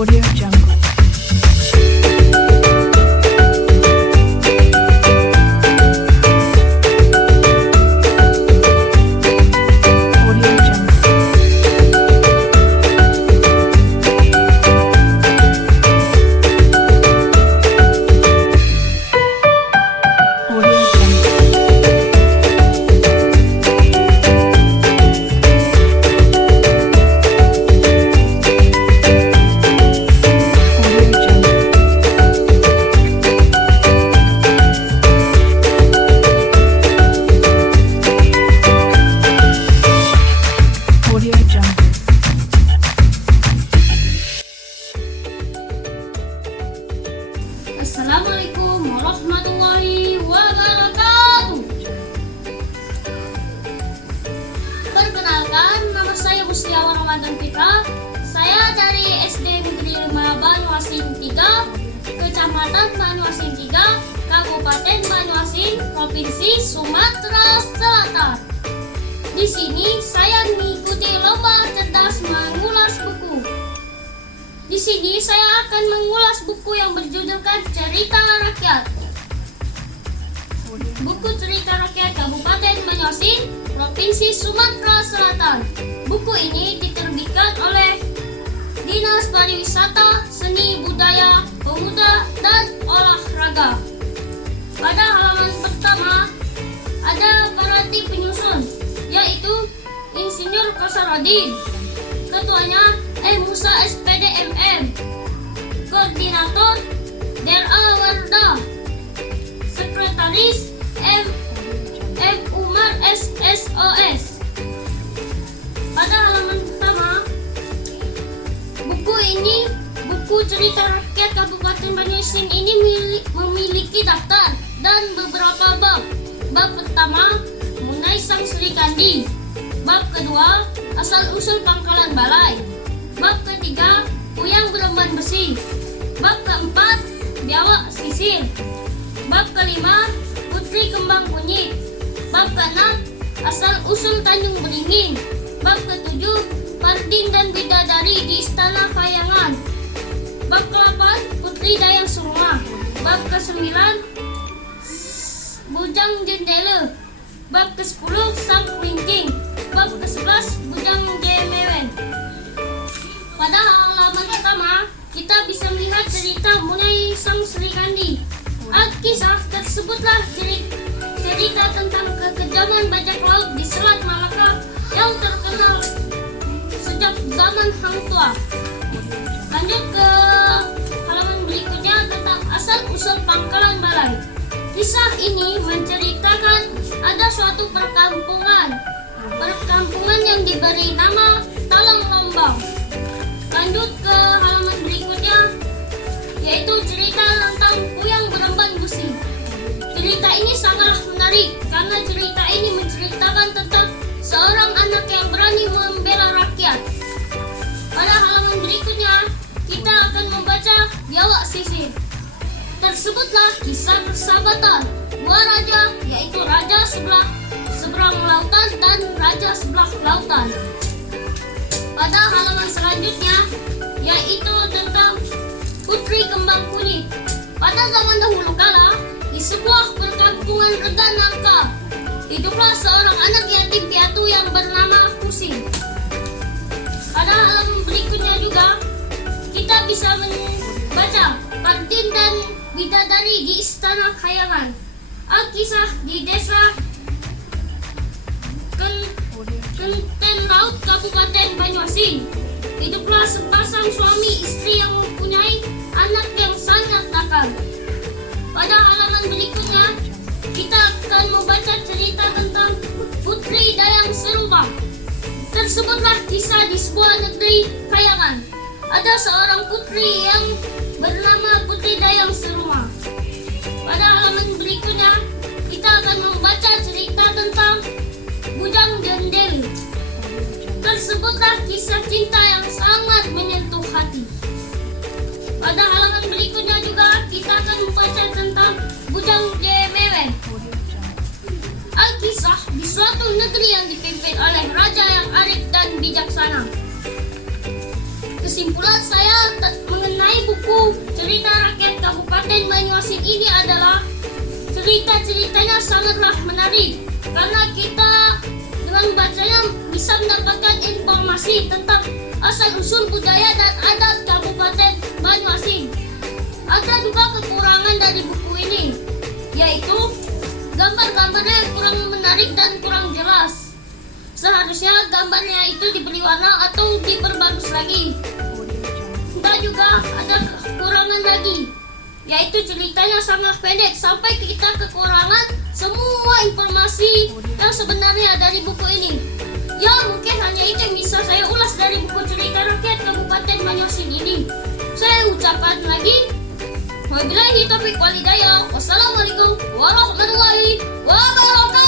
Audio Jungle. Audio Jungle. Audio Jungle. Audio Jungle. Audio Jungle. Assalamualaikum warahmatullahi wabarakatuh. Perkenalkan, nama saya Mustiawan Ramadan Fitra. Saya dari SD Negeri 5 Banyuasin 3, Kecamatan Banyuasin 3, Kabupaten Banyuasin, Provinsi Sumatera Selatan. Di sini saya mengikuti lomba cerdas mengulas buku. Di sini saya akan mengulas buku yang berjudulkan Cerita Rakyat. Buku Cerita Rakyat Kabupaten Banyuasin, Provinsi Sumatera Selatan. Buku ini diterbitkan oleh Dinas Pariwisata, Seni Budaya, Pemuda, dan Olahraga. Pada halaman pertama ada para tim penyusun, yaitu Insinyur Kosarodin, Ketuanya Musa SPD MM, Koordinator DRA Warda, Sekretaris M Umar SSOS. Pada halaman pertama, buku Cerita Rakyat Kabupaten Banyuasin ini memiliki daftar dan beberapa bab. Bab pertama mengenai Sang Sri Kandi. Bab kedua asal-usul Pangkalan Balai. Bab ketiga Kuyang Beremban Besi. Bab keempat Biawak Sisir. Bab kelima Putri Kembang Kunyit. Bab keenam asal-usul Tanjung Beringin. Bab ketujuh Pardin dan Bidadari di Istana Kayangan. Bab ke-8 Putri Dayang Surma. Bab ke-9 Bujang Jendela. Bab ke-10 Sang Klincing. Bab ke-11 Bujang Jemewen. Pada halaman pertama kita bisa melihat cerita mengenai Sang Sri Kandi. Kisah tersebutlah cerita tentang kekejaman bajak laut di Selat Malaka yang terkenal sejak zaman Hang Tuah. Lanjut ke halaman berikutnya tentang asal-usul Pangkalan Balai. Kisah ini menceritakan ada suatu perkampungan yang diberi nama Talang Lombang. Lanjut ke halaman berikutnya, yaitu cerita tentang Kuyang Beremban Besi. Cerita ini sangat menarik karena cerita ini menceritakan tentang seorang anak yang berani membela rakyat. Pada halaman berikutnya, kita akan membaca Biawak Sisir. Tersebutlah kisah persahabatan dua raja, yaitu raja seberang lautan dan raja sebelah lautan. Pada halaman selanjutnya, yaitu tentang Putri Kembang Kunyit. Pada zaman dahulu kala, di sebuah perkampungan regan nangka, hiduplah seorang anak yatim piatu yang bernama Husin. Pada halaman berikutnya juga, kita bisa membaca Pardin dan Bidadari di Istana Kayangan. Alkisah di desa Kenten Laut Kabupaten Banyuasin. Hiduplah sepasang suami istri yang mempunyai anak yang sangat nakal. Pada halaman berikutnya, kita akan membaca cerita tentang Putri Dayang Serubah. Tersebutlah kisah di sebuah negeri Kayangan. Ada seorang putri yang bernama Putri Dayang Serubah. Pada halaman berikutnya, kita akan membaca cerita tentang Bujang Jendela. Tersebutlah kisah cinta yang sangat menyentuh hati. Pada halaman berikutnya juga kita akan membaca tentang Bujang Jemewen. Alkisah di suatu negeri yang dipimpin oleh raja yang arif dan bijaksana. Kesimpulan saya mengenai buku cerita rakyat Kabupaten Banyuasin ini adalah cerita-ceritanya sangatlah menarik karena kita dengan bacanya bisa mendapatkan informasi tentang asal-usul budaya dan adat Kabupaten Banyuasin. Ada juga kekurangan dari buku ini, yaitu gambar-gambarnya yang kurang menarik dan kurang jelas. Seharusnya gambarnya itu diberi warna atau diperbagus lagi. Dan juga ada kekurangan lagi, yaitu ceritanya sangat pendek sampai kita kekurangan semua informasi yang sebenarnya dari buku ini. Ya, mungkin hanya itu yang bisa saya ulas dari buku cerita rakyat Kabupaten Banyuasin ini. Saya ucapkan lagi, wabillahi taufiq wal hidayah. Wassalamualaikum warahmatullahi wabarakatuh.